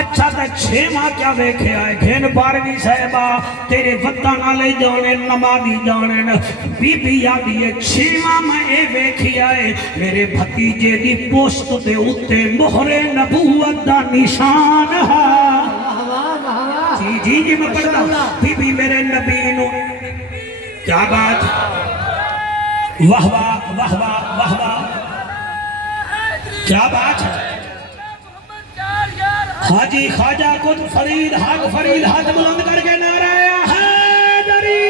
اچھا تے چھیواں کیا ویکھے آئے گھن 12ویں صاحبہ تیرے وطن والے جانے نمازی جانے بی بی آدھی ہے چھیواں میں اے ویکھے آئے میرے بھتیجے دی پوست دے اتے مہر نبوت دا نشان ہے جی میں پڑھتا بی بی میرے نبی نو کیا بات واہ واہ واہ واہ واہ واہ کیا بات ہے حاجی خواجہ کت فرید حق بلند کر کے نعرہ حیدری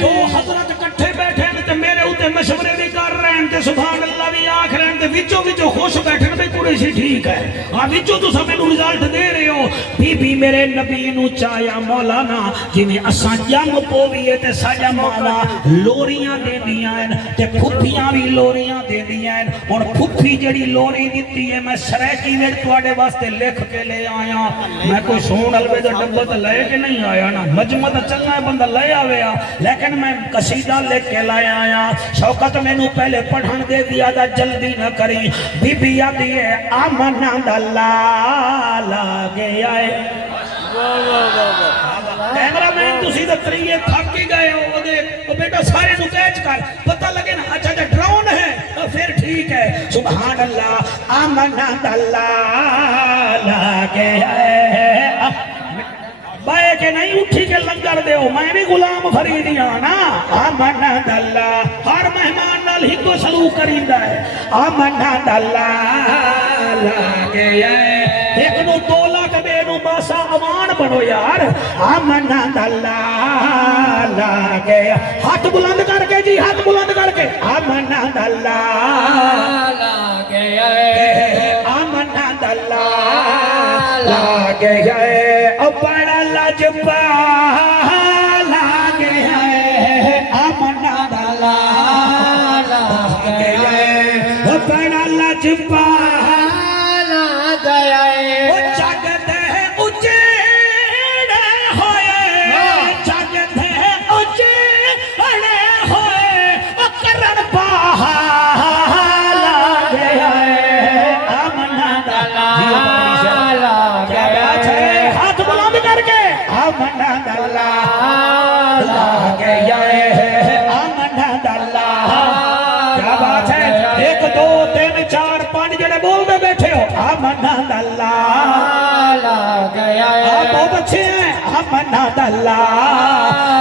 تو حضرت کٹھے بیٹھے تے میرے ہوتے مشورے بھی کر رہے ہیں تے سبحان اللہ بھی آکھ رہے ہیں تے وچوں خوش بیٹھے ہیں قریشی ٹھیک ہے وچوں تو سب میں رزلٹ دے رہے ہو بی بی میرے نبی نو چایا مولانا جنہیں اساں جم پوویے تے ساجا مانا لوریاں دے دیاں ہیں تے پھپیاں بھی لوریاں دے دیاں ہیں اور پھپی جڑی لوری دیتی ہے میں سریکی ویڑ توڑے واسطے لکھ کے لے آیا میں کوئی سون الوے دا ڈبت لے کے نہیں آیا نا مجمد چلنا ہے بندہ لے آویا لیکن میں قصیدہ لکھ کے لائے آیا شوقت میں نو پہلے پڑھن دے دیا دا جلدی نہ کری بی بی آدھی ہے آمنہ دلہ لاغے آئے کیمرہ مین تسی دا تریے تھک کی گئے ہو وہ بیٹا سارے نو کیچ کر پتہ لگے نا اچھا جا ڈراؤن ہے پھر ٹھیک ہے سبحان اللہ آمنہ دلہ لاغے آئے بائے کے نہیں اٹھی کے لنگر دے ہو میں بھی غلام فریدی آنا آمنہ دلہ ہر مہمان نال ہی کو سلوک کریندہ ہے آمنہ دلہ لاغے آئے ایک نو 2 لاکھ بے نو باسا امان بڑھو یار آمنہ دلہ لاغے ہاتھ بلند کر کے جی ہاتھ بلند کر کے آمنہ دلہ لاغے آئے آمنہ دلہ لاغے آئے بڑا لجپا لاغے آئے آمنہ دلہ لاغے آئے بڑا لجپا لاغے آئے جگ دے اجڑے ہوئے جگ دے اجڑے ہوئے کرن پاہا لاغے آئے آمنہ دلہ آمنہ دلہ لاغے آئے آمنہ دلہ کیا بات ہے 1 2 3 4 5 جڑے بول دے بیٹھے ہو آمنہ دلہ لاغے آئے آپ بہت اچھے ہیں آمنہ دلہ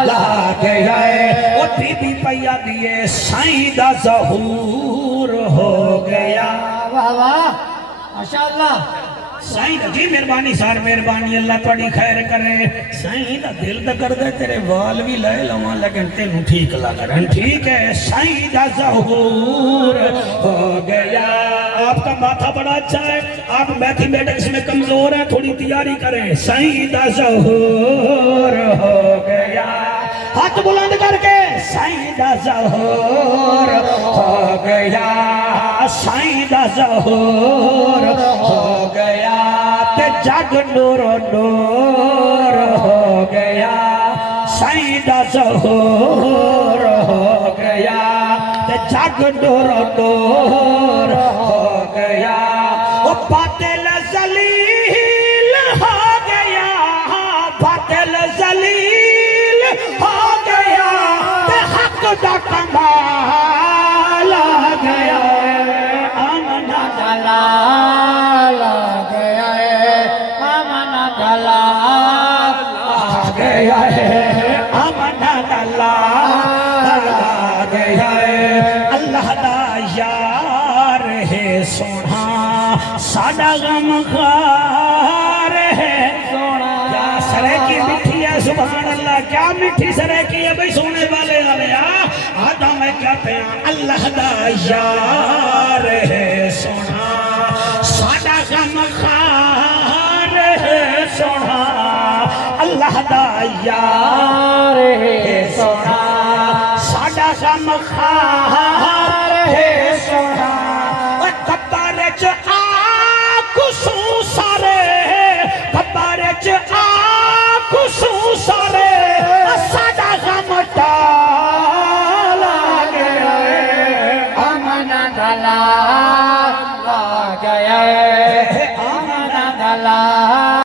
لاغے آئے وہ بی بی پیا دیئے سائیں دا ظہور ہو گیا واہ واہ ماشاءاللہ سائیں دا جی مہربانی سار مہربانی اللہ توڑی خیر کرے سائیں دا دل دا کر دے تیرے وال بھی لائے لواں لیکن تینوں ٹھیک لگ رہا ہے ٹھیک ہے سائیں دا ظہور ہو گیا آپ کا ماتھا بڑا اچھا ہے آپ میتھمیٹکس میں کمزور ہیں تھوڑی تیاری کریں سائیں دا ظہور ہو گیا ہاتھ بلند کر کے سائیں دا ظہور ہو گیا سائیں دا ظہور ہو گیا تے جگ نور و نور ہو گیا سائیں دا ظہور ہو گیا تے جگ نور و نور ہو گیا وہ باطل ذلیل ہو گیا باطل ذلیل ہو گیا تے حق دا کمال آ گیا آمنہ دلہ لاغے آئے آمنہ دلہ لاغے آئے آمنہ دلہ لاغے آئے اللہ دا یار ہے سونا ساڈا غمخوار ہے سونا کیا سریکی مٹھی ہے سبحان اللہ کیا مٹھی سریکی ہے بھئی سونے والے آدھا میں کیا پیان اللہ دا یار ہے سونا ساڈا غمخوار ہے سونا اللہ دا یار ہے سونا ساڈا غمخوار ہے